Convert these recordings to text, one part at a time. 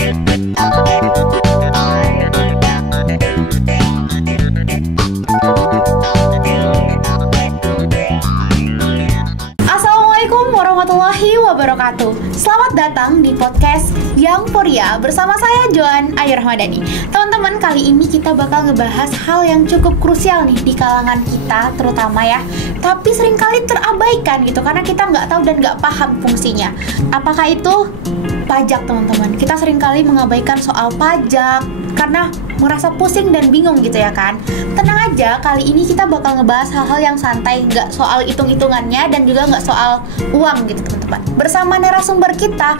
Assalamualaikum warahmatullahi wabarakatuh. Selamat datang di podcast Yang Poria bersama saya Joan Ayu Rahmadani. Teman-teman, kali ini kita bakal ngebahas hal yang cukup krusial nih di kalangan kita terutama ya. Tapi seringkali terabaikan gitu karena kita nggak tahu dan nggak paham fungsinya. Apakah itu pajak, teman-teman? Kita seringkali mengabaikan soal pajak karena merasa pusing dan bingung gitu ya kan. Tenang aja, kali ini kita bakal ngebahas hal-hal yang santai, nggak soal hitung-hitungannya dan juga nggak soal uang gitu teman-teman. Bersama narasumber kita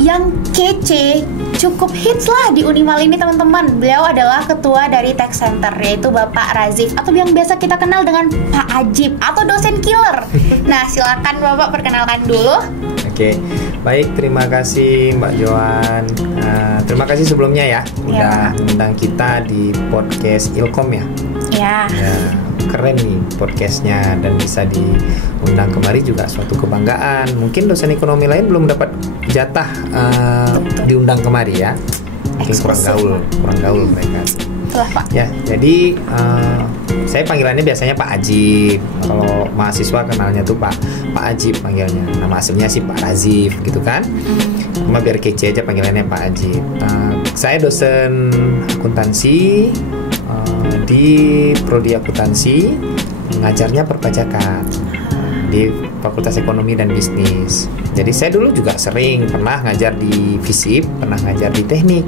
yang kece, cukup hits lah di Unimal ini teman-teman. Beliau adalah ketua dari Tax Center, yaitu Bapak Razif atau yang biasa kita kenal dengan Pak Ajib atau dosen killer. Nah, silakan Bapak perkenalkan dulu. Oke, baik, terima kasih Mbak Joan. Terima kasih sebelumnya ya udah undang kita di podcast Ilkom ya. Ya, keren nih podcastnya dan bisa diundang kemari juga suatu kebanggaan. Mungkin dosen ekonomi lain belum dapat jatah diundang kemari ya. Mungkin kurang gaul mereka. Pak. Ya, jadi saya panggilannya biasanya Pak Ajib. Kalau mahasiswa kenalnya tuh Pak Ajib panggilnya. Nama aslinya sih Pak Razif gitu kan. Cuma biar kece aja panggilannya Pak Ajib. Saya dosen akuntansi di prodi akuntansi, ngajarnya perpajakan di Fakultas Ekonomi dan Bisnis. Jadi saya dulu juga pernah ngajar di FISIP, pernah ngajar di teknik,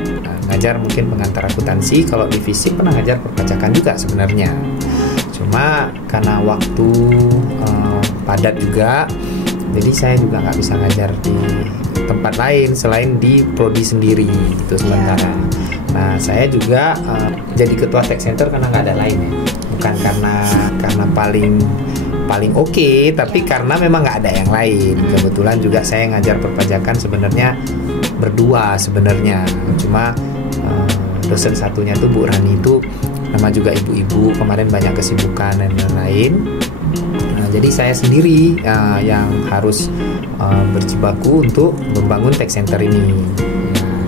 ngajar mungkin pengantar akuntansi. Kalau di FISIP pernah ngajar perpajakan juga sebenarnya. Cuma karena waktu padat juga, jadi saya juga nggak bisa ngajar di tempat lain selain di prodi sendiri gitu sementara. Nah, saya juga jadi ketua Tax Center karena nggak ada lain ya. Bukan karena paling oke, tapi karena memang nggak ada yang lain. Kebetulan juga saya ngajar perpajakan sebenarnya berdua sebenarnya. Cuma dosen satunya tuh Bu Rani itu nama juga ibu-ibu, kemarin banyak kesibukan dan lain-lain. Jadi saya sendiri yang harus berjibaku untuk membangun Tax Center ini.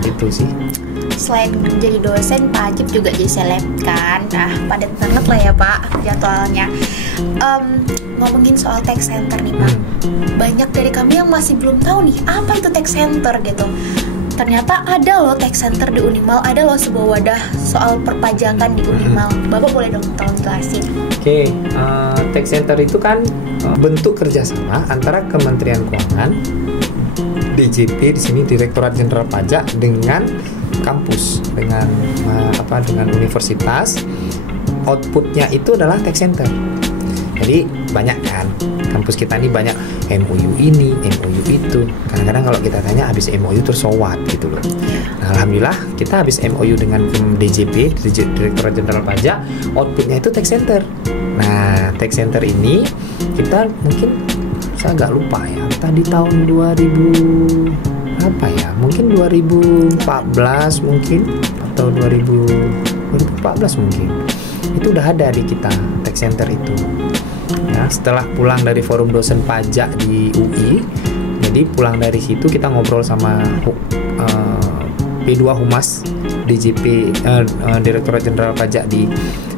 Itu sih. Selain menjadi dosen, Pak Ajib juga jadi seleb kan. Nah, padat banget lah ya Pak jadwalnya. Ngomongin soal Tax Center nih Pak, banyak dari kami yang masih belum tahu nih apa itu Tax Center gitu. Ternyata ada loh Tax Center di Unimal, ada loh sebuah wadah soal perpajakan di Unimal. Bapak boleh dong tolong jelasin. Oke, Tax Center itu kan bentuk kerjasama antara Kementerian Keuangan, DJP di sini Direktorat Jenderal Pajak dengan kampus, dengan universitas. Outputnya itu adalah Tax Center. Jadi banyak kan, kampus kita ini banyak MOU ini, MOU itu. Kadang-kadang kalau kita tanya habis MOU terus so what gitu loh. Nah, alhamdulillah kita habis MOU dengan DJP, Direktorat Jenderal Pajak, outputnya itu Tax Center. Nah, Tax Center ini kita mungkin, saya agak lupa ya, tadi tahun 2014 mungkin atau 2014 mungkin itu udah ada di kita Tax Center itu ya. Setelah pulang dari forum dosen pajak di UI, jadi pulang dari situ kita ngobrol sama P2 Humas DJP, Direktorat Jenderal Pajak di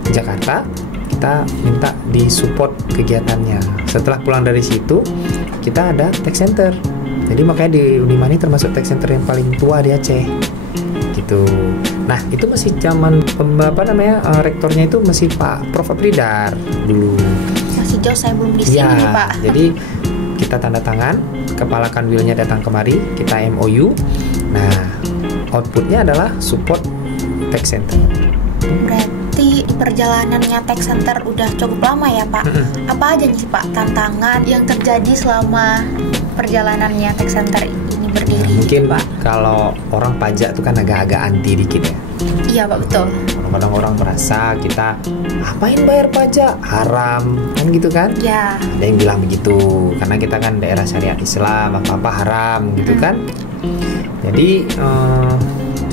Jakarta. Kita minta disupport kegiatannya. Setelah pulang dari situ kita ada Tax Center. Jadi makanya di Unimal ini termasuk Tax Center yang paling tua di Aceh gitu. Nah, itu masih zaman rektornya itu masih Pak Prof Apridar dulu. Masih jauh, saya belum di sini nih Pak. Jadi kita tanda tangan, kepala kanwilnya datang kemari, kita MOU. Nah, outputnya adalah support Tax Center. Berarti perjalanannya Tax Center udah cukup lama ya Pak. Apa aja nih Pak tantangan yang terjadi selama perjalanannya Tax Center ini berdiri? Mungkin Pak, kalau orang pajak itu kan agak-agak anti dikit ya. Iya Pak, betul. Kadang-kadang orang merasa kita ngapain bayar pajak, haram kan gitu kan? Ya. Ada yang bilang begitu karena kita kan daerah syariat Islam, apa-apa haram gitu kan. Jadi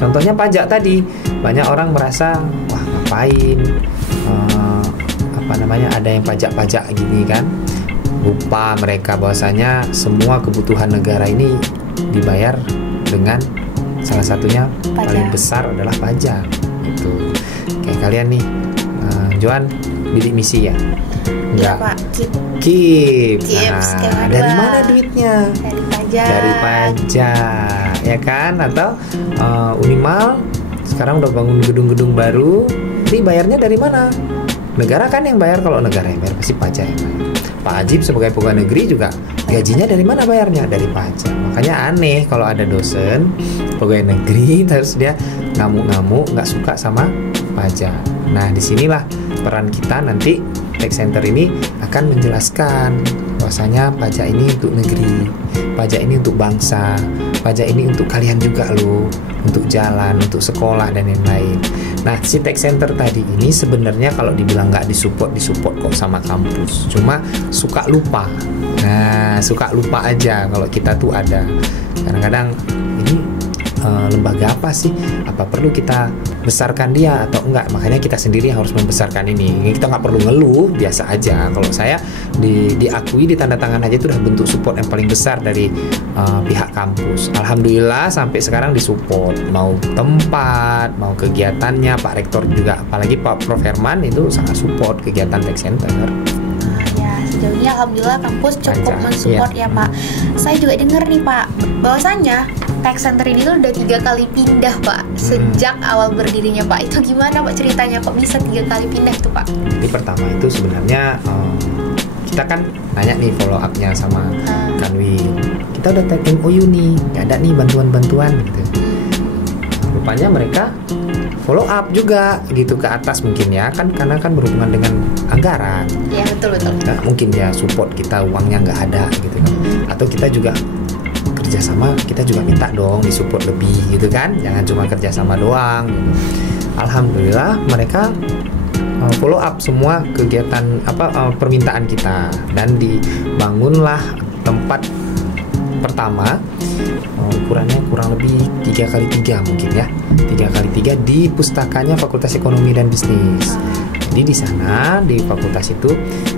contohnya pajak tadi, banyak orang merasa wah ngapain ada yang pajak-pajak gini kan. Lupa mereka bahwasanya semua kebutuhan negara ini dibayar dengan Salah satunya Pajak. paling besar adalah pajak. Itu kayak kalian nih, Joan bidik misi ya? Iya Enggak. Pak, Keep. Keep, Nah, skema dari dua. mana duitnya? dari pajak. Dari pajak, ya kan? Atau Unimal sekarang udah bangun gedung-gedung baru, ini bayarnya dari mana? Negara kan yang bayar. Kalau negara yang bayar pasti pajak yang bayar. Pak Ajib sebagai pegawai negeri juga gajinya dari mana bayarnya? Dari pajak. Makanya aneh kalau ada dosen pegawai negeri terus dia ngamuk-ngamuk nggak suka sama pajak. Nah disinilah peran kita nanti. Tax Center ini akan menjelaskan bahwasanya pajak ini untuk negeri, pajak ini untuk bangsa, pajak ini untuk kalian juga loh, untuk jalan, untuk sekolah dan lain-lain. Nah si Tax Center tadi ini sebenarnya kalau dibilang nggak disupport kok sama kampus, cuma suka lupa. Nah suka lupa aja kalau kita tuh ada. Kadang-kadang ini lembaga apa sih? Apa perlu kita besarkan dia atau enggak? Makanya kita sendiri yang harus membesarkan ini. Kita nggak perlu ngeluh, biasa aja. Kalau saya diakui, ditanda tangan aja itu udah bentuk support yang paling besar dari pihak kampus. Alhamdulillah sampai sekarang disupport. Mau tempat, mau kegiatannya, Pak Rektor juga, apalagi Pak Prof Herman itu sangat support kegiatan Tax Center. Ya, sejauh ini alhamdulillah kampus cukup Pajak, mensupport iya. ya Pak. Saya juga dengar nih Pak, bahwasannya Tax Center ini tuh udah 3 kali pindah Pak sejak awal berdirinya Pak. Itu gimana Pak ceritanya, kok bisa 3 kali pindah itu Pak? Jadi pertama itu sebenarnya kita kan nanya nih follow up-nya sama Kanwil. Kita udah tag MOU nih, nggak ada nih bantuan-bantuan gitu. Rupanya mereka follow up juga gitu ke atas mungkin ya kan, karena kan berhubungan dengan anggaran. Ya betul. Nah, mungkin ya support kita uangnya nggak ada gitu kan. Atau kita juga kerjasama, kita juga minta dong disupport lebih gitu kan, jangan cuma kerjasama doang gitu. Alhamdulillah mereka follow up semua kegiatan permintaan kita dan dibangunlah tempat pertama, ukurannya kurang lebih 3x3 mungkin ya, 3x3 di pustakanya Fakultas Ekonomi dan Bisnis. Jadi di sana di fakultas itu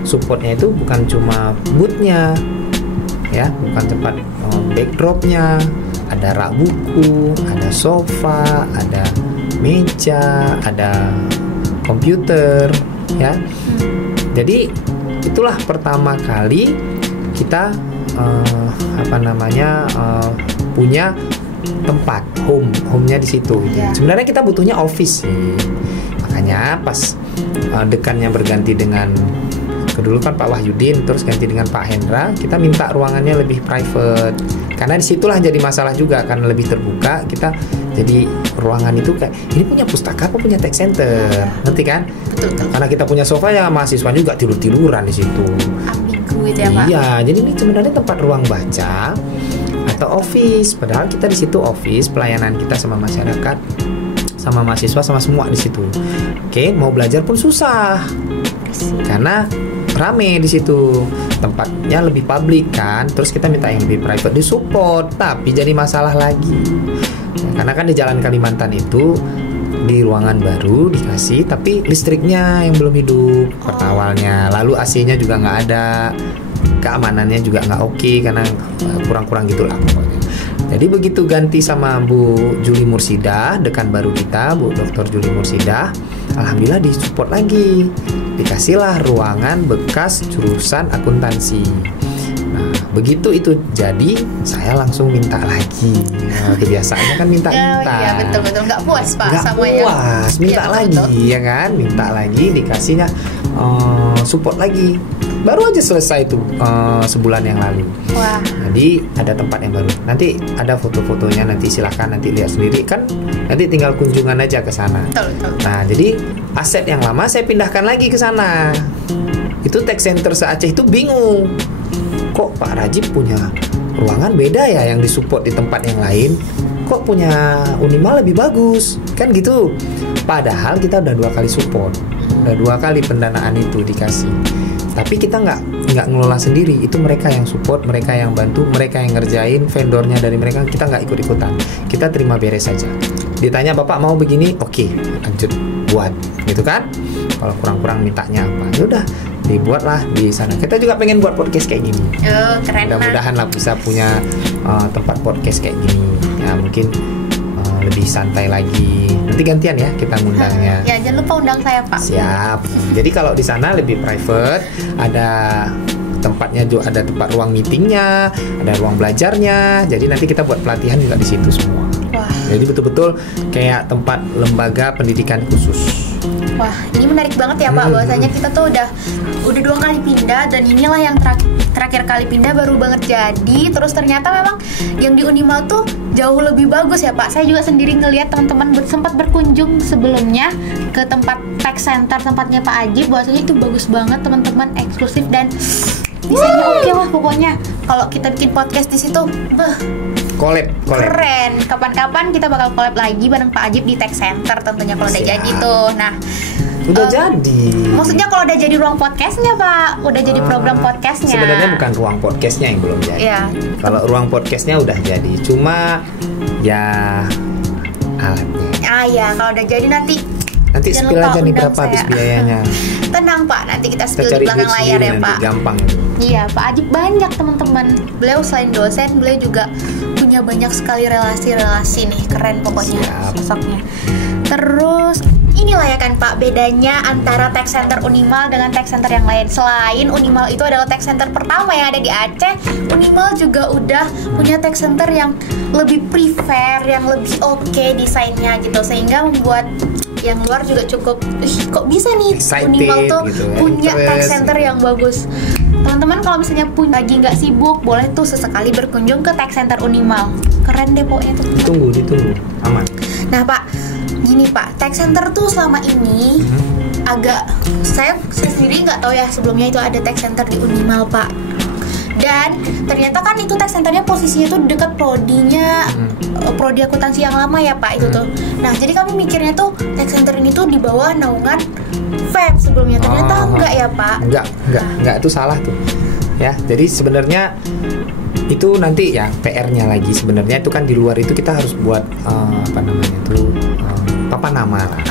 supportnya itu bukan cuma boothnya ya, bukan tempat backdropnya, ada rak buku, ada sofa, ada meja, ada komputer ya. Jadi itulah pertama kali kita punya tempat home-nya di situ. Ya. Sebenarnya kita butuhnya office sih. Makanya pas dekannya berganti dengan dulu kan Pak Wahyudin, terus ganti dengan Pak Hendra, kita minta ruangannya lebih private. Karena disitulah jadi masalah juga, kan lebih terbuka. Kita jadi ruangan itu kayak ini punya pustaka apa punya Tax Center, ngerti kan? Betul. Karena kita punya sofa ya mahasiswa juga tidur-tiduran di situ. Ambigu itu ya Pak. Iya, jadi ini sebenarnya tempat ruang baca atau office. Padahal kita di situ office, pelayanan kita sama masyarakat, sama mahasiswa, sama semua di situ. Oke, mau belajar pun susah karena rame di situ, tempatnya lebih publik kan. Terus kita minta yang lebih private, disupport, tapi jadi masalah lagi. Karena kan di Jalan Kalimantan itu di ruangan baru dikasih, tapi listriknya yang belum hidup awalnya, lalu AC-nya juga nggak ada, keamanannya juga nggak oke karena kurang-kurang gitulah pokoknya. Jadi begitu ganti sama Bu Juli Mursidah, dekan baru kita, Bu Dr. Juli Mursidah, alhamdulillah disupport lagi, dikasihlah ruangan bekas jurusan akuntansi. Nah, begitu itu jadi, saya langsung minta lagi. Nah, kebiasaannya kan minta-minta. Iya betul nggak puas Pak Nggak sama puas, yang minta Iya, lagi betul. ya kan, minta lagi, dikasihnya support lagi. Baru aja selesai tuh sebulan yang lalu. Wah. Jadi ada tempat yang baru. Nanti ada foto-fotonya, nanti silahkan nanti lihat sendiri kan. Nanti tinggal kunjungan aja ke sana. Betul. Nah, jadi aset yang lama saya pindahkan lagi ke sana. Itu Tax Center se-Aceh itu bingung. Kok Pak Rajib punya ruangan beda ya yang disupport di tempat yang lain? Kok punya Unimal lebih bagus? Kan gitu. Padahal kita udah 2 kali support. Udah 2 kali pendanaan itu dikasih. Tapi kita nggak ngelola sendiri, itu mereka yang support, mereka yang bantu, mereka yang ngerjain, vendornya dari mereka, kita nggak ikut-ikutan, kita terima beres saja. Ditanya Bapak mau begini, oke, lanjut buat, gitu kan? Kalau kurang-kurang mintanya apa, yaudah dibuatlah di sana. Kita juga pengen buat podcast kayak gini. Keren. Mudah-mudahan lah bisa punya tempat podcast kayak gini. Ya mungkin lebih santai lagi. Nanti gantian ya kita ngundangnya. Ya, jangan lupa undang saya, Pak. Siap. Jadi kalau di sana lebih private, ada tempatnya juga, ada tempat ruang meetingnya, ada ruang belajarnya. Jadi nanti kita buat pelatihan juga di situ semua. Wah. Jadi betul-betul kayak tempat lembaga pendidikan khusus. Wah, ini menarik banget ya Pak. Bahwasanya kita tuh udah 2 kali pindah, dan inilah yang terakhir kali pindah baru banget jadi. Terus ternyata memang yang di Unimal tuh jauh lebih bagus ya Pak. Saya juga sendiri ngelihat teman-teman sempat berkunjung sebelumnya ke tempat tech center tempatnya Pak Ajib. Bahwasanya itu bagus banget teman-teman, eksklusif dan desainnya oke lah pokoknya. Kalau kita bikin podcast di situ, Collab. keren. Kapan-kapan kita bakal collab lagi bareng Pak Ajib di tech center tentunya kalau udah Siap. jadi tuh. Nah, Udah jadi. maksudnya kalau udah jadi ruang podcastnya Pak, udah jadi program podcastnya. Sebenarnya bukan ruang podcastnya yang belum jadi. Iya. Kalau ruang podcastnya udah jadi, cuma ya alatnya. Ya, kalau udah jadi nanti Nanti jangan spill lupa aja nih undang berapa habis saya. biayanya. Tenang Pak, nanti kita Kita spill di cari belakang duit layar sendiri ya nanti, Pak. gampang. Iya, Pak Ajib banyak teman-teman. Beliau selain dosen, beliau juga punya banyak sekali relasi-relasi nih, keren pokoknya Siap. sosoknya. Terus inilah ya kan Pak bedanya antara tech center Unimal dengan tech center yang lain. Selain Unimal itu adalah tech center pertama yang ada di Aceh, Unimal juga udah punya tech center yang lebih prefer, yang lebih oke desainnya gitu, sehingga membuat yang luar juga cukup kok bisa nih Excited Unimal tuh gitu ya, punya tech interest center yang bagus. Teman-teman kalau misalnya lagi nggak sibuk, boleh tuh sesekali berkunjung ke tech center Unimal. Keren deh pokoknya tuh. Ditunggu, aman. Nah Pak, gini Pak, tech center tuh selama ini agak saya sendiri nggak tahu ya sebelumnya itu ada tech center di Unimal Pak. Dan ternyata kan itu tech centernya posisinya tuh dekat prodinya, prodi akuntansi yang lama ya Pak itu tuh. Nah jadi kami mikirnya tuh tech center ini tuh di bawah naungan FEB sebelumnya. Ternyata enggak ya Pak. Enggak itu salah tuh. Ya, jadi sebenarnya itu nanti ya PR-nya lagi sebenarnya itu kan di luar itu kita harus buat apa namanya tuh papan nama lah.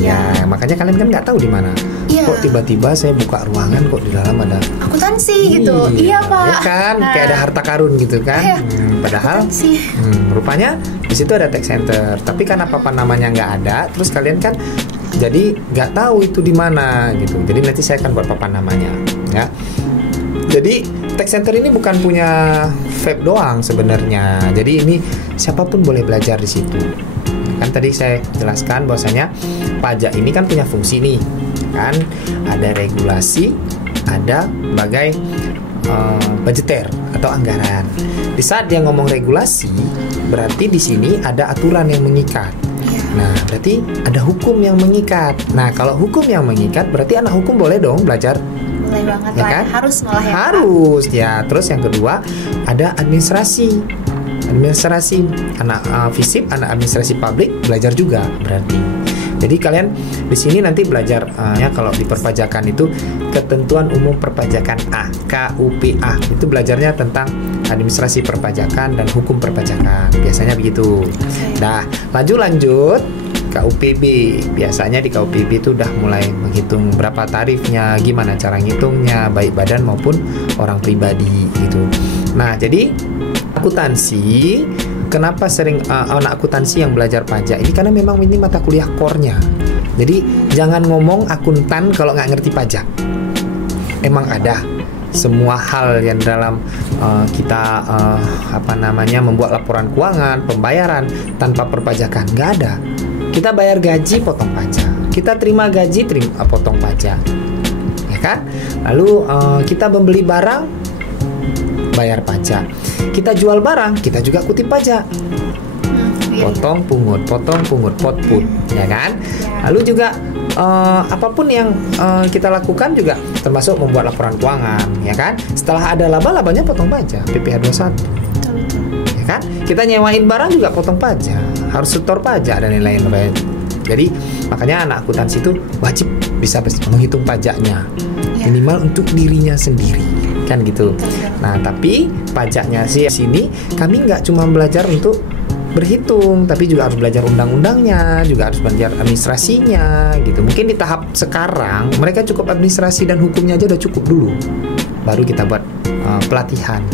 Ya, makanya kalian kan nggak tahu di mana. Iya. Kok tiba-tiba saya buka ruangan kok di dalam ada akuntansi gitu. Iya Pak. Ya kan, kayak ada harta karun gitu kan. Iya. Padahal Akuntansi. rupanya di situ ada tech center. Tapi karena papan namanya nggak ada, terus kalian kan jadi nggak tahu itu di mana gitu. Jadi nanti saya akan buat papan namanya, ya. Jadi tech center ini bukan punya FEB doang sebenarnya. Jadi ini siapapun boleh belajar di situ. Kan tadi saya jelaskan bahwasanya pajak ini kan punya fungsi nih, kan ada regulasi, ada sebagai budgeter atau anggaran. Di saat dia ngomong regulasi, berarti di sini ada aturan yang mengikat. Nah, berarti ada hukum yang mengikat. Nah, kalau hukum yang mengikat, berarti anak hukum boleh dong belajar. Boleh banget Ya lah. kan? Harus malah ya. Harus ya. Terus yang kedua ada administrasi. Anak FISIP, anak administrasi publik belajar juga berarti. Jadi kalian di sini nanti belajar ya kalau di perpajakan itu ketentuan umum perpajakan A, KUPA. Itu belajarnya tentang administrasi perpajakan dan hukum perpajakan. Biasanya begitu. Nah, lanjut KUPB. Biasanya di KUPB itu udah mulai menghitung berapa tarifnya, gimana cara ngitungnya, baik badan maupun orang pribadi gitu. Nah, jadi akuntansi, kenapa sering anak akuntansi yang belajar pajak ini karena memang ini mata kuliah core-nya. Jadi jangan ngomong akuntan kalau nggak ngerti pajak. Emang ada semua hal yang dalam kita membuat laporan keuangan, pembayaran tanpa perpajakan nggak ada. Kita bayar gaji potong pajak, kita terima gaji potong pajak, ya kan? Lalu kita membeli barang bayar pajak, kita jual barang kita juga kutip pajak, potong pungut, pot put, ya kan? Lalu juga apapun yang kita lakukan juga termasuk membuat laporan keuangan, ya kan? Setelah ada laba-labanya potong pajak, PPh 21, ya kan? Kita nyewain barang juga potong pajak, harus setor pajak dan lain-lain. Jadi makanya anak akuntansi itu wajib bisa menghitung pajaknya, minimal untuk dirinya sendiri, kan gitu. Nah, tapi pajaknya sih sini kami nggak cuma belajar untuk berhitung, tapi juga harus belajar undang-undangnya, juga harus belajar administrasinya gitu. Mungkin di tahap sekarang mereka cukup administrasi dan hukumnya aja udah cukup dulu, baru kita buat pelatihan.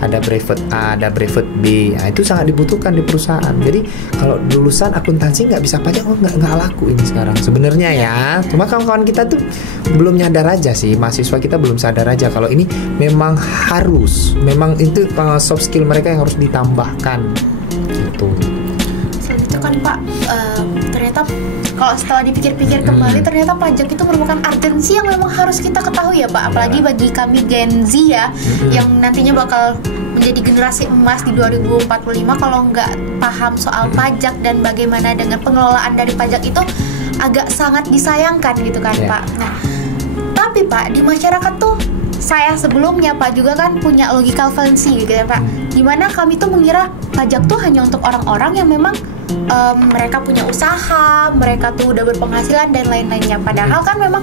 ada brevet A, ada brevet B. Nah, itu sangat dibutuhkan di perusahaan. Jadi kalau lulusan akuntansi nggak bisa pajak, nggak laku ini sekarang sebenarnya ya. Cuma kawan-kawan kita tuh belum nyadar aja sih, mahasiswa kita belum sadar aja kalau ini memang harus, memang itu soft skill mereka yang harus ditambahkan gitu. Selain itu kan Pak, ternyata kalau setelah dipikir-pikir kembali, ternyata pajak itu merupakan urgensi yang memang harus kita ketahui ya Pak. Apalagi bagi kami Gen Z ya, yang nantinya bakal menjadi generasi emas di 2045 kalau nggak paham soal pajak dan bagaimana dengan pengelolaan dari pajak itu agak sangat disayangkan gitu kan Pak. Nah, tapi Pak, di masyarakat tuh saya sebelumnya Pak juga kan punya logical fallacy gitu ya Pak, dimana kami tuh mengira pajak tuh hanya untuk orang-orang yang memang mereka punya usaha, mereka tuh udah berpenghasilan dan lain-lainnya. Padahal kan memang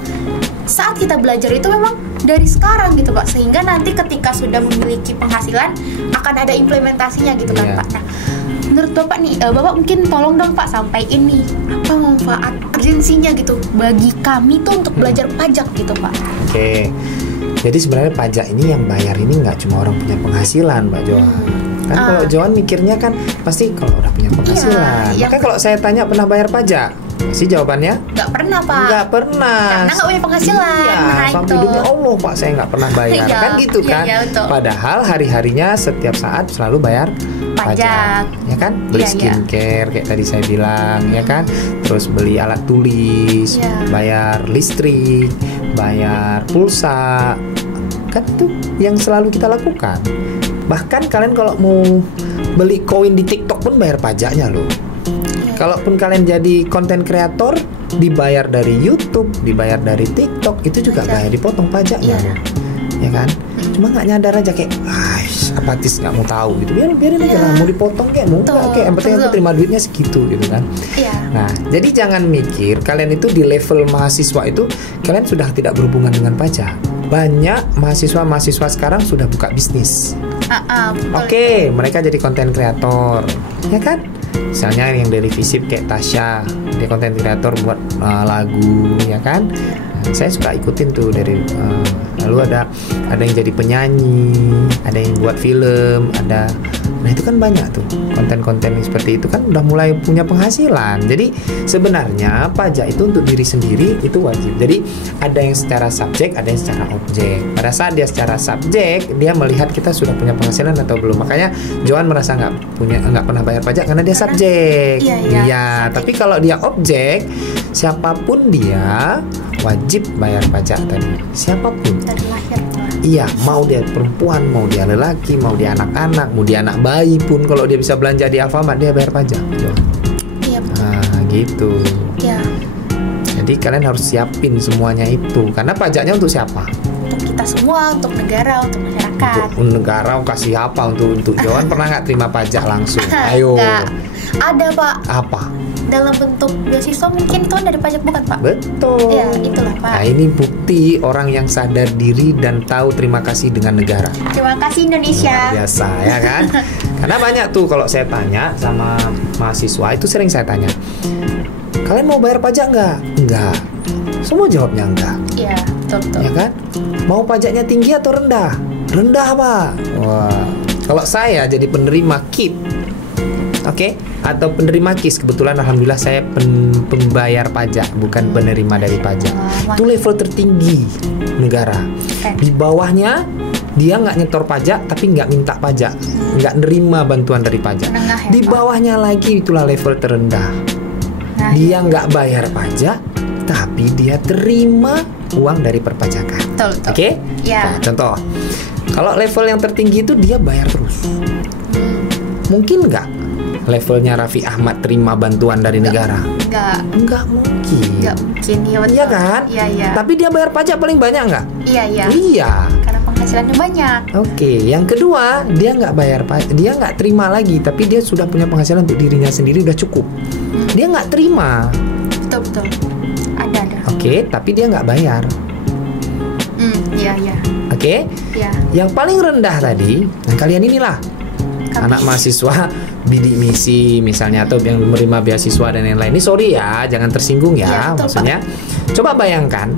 saat kita belajar itu memang dari sekarang gitu Pak, sehingga nanti ketika sudah memiliki penghasilan akan ada implementasinya gitu kan Pak. Nah, menurut Bapak nih, Bapak mungkin tolong dong Pak sampaikan nih apa manfaat urgensinya gitu bagi kami tuh untuk belajar pajak gitu Pak. Oke. Jadi sebenarnya pajak ini yang bayar ini nggak cuma orang punya penghasilan, Mbak Joan. Kan kalau Joan mikirnya kan pasti kalau udah punya penghasilan. Makanya kalau saya tanya pernah bayar pajak, pasti jawabannya nggak pernah Pak. Nggak pernah. Karena nggak punya penghasilan. Iya, sampai demi Allah Pak saya nggak pernah bayar. Kan gitu kan. Padahal hari-harinya setiap saat selalu bayar pajak. Ya kan? Beli skincare kayak tadi saya bilang, ya kan? Terus beli alat tulis, bayar listrik, bayar pulsa. Kan itu yang selalu kita lakukan. Bahkan kalian kalau mau beli koin di TikTok pun bayar pajaknya loh. Kalaupun kalian jadi konten kreator, dibayar dari YouTube, dibayar dari TikTok, itu juga bayar, dipotong pajaknya loh. Ya kan? Cuma nggak nyadar aja kayak, apatis nggak mau tahu gitu. Biarin aja lah, mau dipotong kayak mau nggak kayak, yang penting aku terima duitnya segitu gitu kan. Nah, jadi jangan mikir kalian itu di level mahasiswa itu kalian sudah tidak berhubungan dengan pajak. Banyak mahasiswa sekarang sudah buka bisnis. Oke, mereka jadi konten kreator, ya kan? Misalnya yang dari Visip kayak Tasya, dia konten kreator buat lagu, ya kan? Nah, saya suka ikutin tuh dari lalu ada yang jadi penyanyi, ada yang buat film, ada. Nah itu kan banyak tuh konten-konten yang seperti itu kan udah mulai punya penghasilan. Jadi sebenarnya pajak itu untuk diri sendiri itu wajib. Jadi ada yang secara subjek, ada yang secara objek. Pada saat dia secara subjek, dia melihat kita sudah punya penghasilan atau belum. Makanya Joan merasa nggak pernah bayar pajak karena dia subjek. Iya. Tapi kalau dia objek, siapapun dia wajib bayar pajak tadi. Siapapun. Dari lahir. Iya, mau dia perempuan, mau dia lelaki, mau dia anak-anak, mau dia anak bayi pun kalau dia bisa belanja di Alfamart dia bayar pajak. Iya. Nah, gitu. Iya. Jadi kalian harus siapin semuanya itu. Karena pajaknya untuk siapa? Untuk kita semua, untuk negara, untuk masyarakat. Untuk negara, kasih apa? Untuk Joan pernah nggak terima pajak langsung? Ayo. Nggak. Ada Pak. Apa? Dalam bentuk beasiswa mungkin itu kan dari pajak bukan Pak? Betul. Ya, itulah Pak. Nah ini bukti orang yang sadar diri dan tahu terima kasih dengan negara. Terima kasih Indonesia. Luar biasa ya kan? Karena banyak tuh kalau saya tanya sama mahasiswa itu sering saya tanya, kalian mau bayar pajak nggak? Enggak. Semua jawabnya enggak. Iya, betul. Ya kan? Mau pajaknya tinggi atau rendah? Rendah Pak. Wah. Kalau saya jadi penerima KIP, oke, atau penerima KIS, kebetulan alhamdulillah saya pembayar pajak, bukan penerima dari pajak. Itu level tertinggi negara. Di bawahnya dia nggak nyetor pajak tapi nggak minta pajak, nggak nerima bantuan dari pajak. Di bawahnya lagi itulah level terendah. Dia nggak bayar pajak tapi dia terima uang dari perpajakan. Oke? Ya. Nah, contoh, kalau level yang tertinggi itu dia bayar terus. Mungkin nggak levelnya Raffi Ahmad terima bantuan dari negara? Enggak mungkin. Enggak mungkin, ya betul. Iya kan? Iya. Tapi dia bayar pajak paling banyak nggak? Iya. Karena penghasilannya banyak. Oke, yang kedua dia nggak bayar pajak, dia nggak terima lagi, tapi dia sudah punya penghasilan untuk dirinya sendiri udah cukup. Dia nggak terima. Betul. Ada. Oke, tapi dia nggak bayar. Iya. Oke. Iya. Yang paling rendah tadi, nah kalian inilah anak mahasiswa bidik misi misalnya atau yang menerima beasiswa dan lain-lain. Ini sorry ya, jangan tersinggung ya, maksudnya. Coba bayangkan,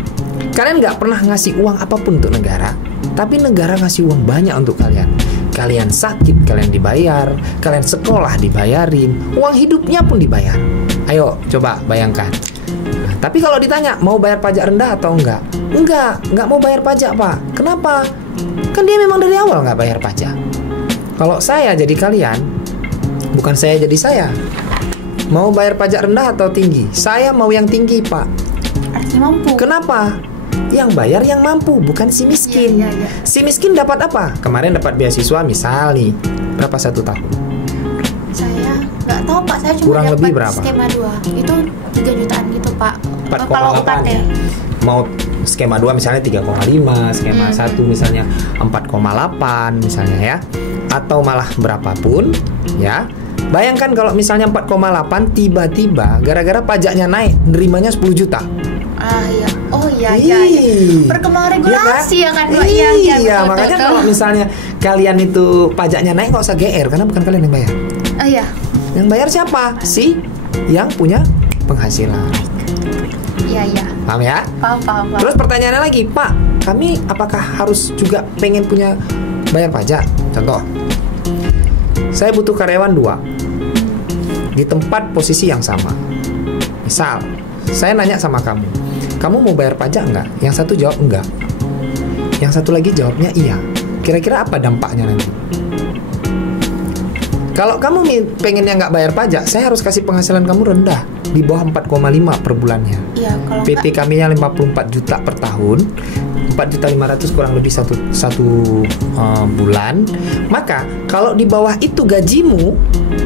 kalian nggak pernah ngasih uang apapun untuk negara, tapi negara ngasih uang banyak untuk kalian. kalian sakit kalian dibayar, kalian sekolah dibayarin, uang hidupnya pun dibayar. Ayo coba bayangkan. Nah, tapi kalau ditanya mau bayar pajak rendah atau enggak? Enggak mau bayar pajak, Pak. Kenapa? Kan dia memang dari awal nggak bayar pajak. Kalau saya jadi kalian, bukan saya jadi saya. Mau bayar pajak rendah atau tinggi? Saya mau yang tinggi, Pak. Artinya mampu. Kenapa? Yang bayar yang mampu, bukan si miskin. Iya. Si miskin dapat apa? Kemarin dapat beasiswa misal nih, berapa 1 tahun? Saya nggak tahu, Pak. Saya cuma Kurang dapat lebih berapa? skema 2. Itu 3 jutaan gitu, Pak. 4,8 Kalau UKT. ya. Mau skema 2 misalnya 3,5, skema 1 misalnya 4,8 misalnya ya. Atau malah berapapun ya. Bayangkan kalau misalnya 4,8 tiba-tiba gara-gara pajaknya naik, nerimanya 10 juta. Iya. Oh iya. Perkembangan regulasi ya kan, Pak? Iya, betul, makanya betul. kalau misalnya kalian itu pajaknya naik nggak usah GR karena bukan kalian yang bayar. Iya. Yang bayar siapa? Si yang punya penghasilan. Iya. Paham ya? Paham. Terus pertanyaannya lagi, Pak, kami apakah harus juga pengen punya bayar pajak? Contoh, saya butuh karyawan 2 di tempat posisi yang sama. Misal, saya nanya sama kamu mau bayar pajak enggak? Yang satu jawab enggak. Yang satu lagi jawabnya iya. Kira-kira apa dampaknya nanti? Kalau kamu pengennya nggak bayar pajak, saya harus kasih penghasilan kamu rendah, di bawah 4,5 per bulannya. Iya, kalau PT kami nya 54 juta per tahun, 4.500.000 kurang lebih satu bulan. Maka kalau di bawah itu gajimu,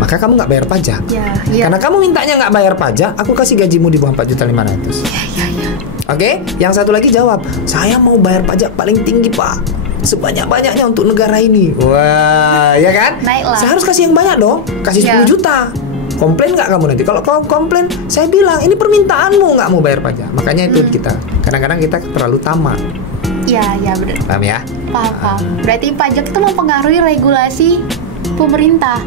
maka kamu nggak bayar pajak. Iya. Karena kamu mintanya nggak bayar pajak, aku kasih gajimu di bawah 4.500.000. Iya. Oke? Yang satu lagi jawab, saya mau bayar pajak paling tinggi, Pak, sebanyak-banyaknya untuk negara ini. Wah, ya kan? Naiklah. Saya harus kasih yang banyak dong, kasih 10 juta. Komplain nggak kamu nanti? Kalau kamu komplain, saya bilang ini permintaanmu nggak mau bayar pajak. Makanya itu kita kadang-kadang kita terlalu tamak. Iya benar. Paham ya? Paham. Berarti pajak itu mempengaruhi regulasi pemerintah.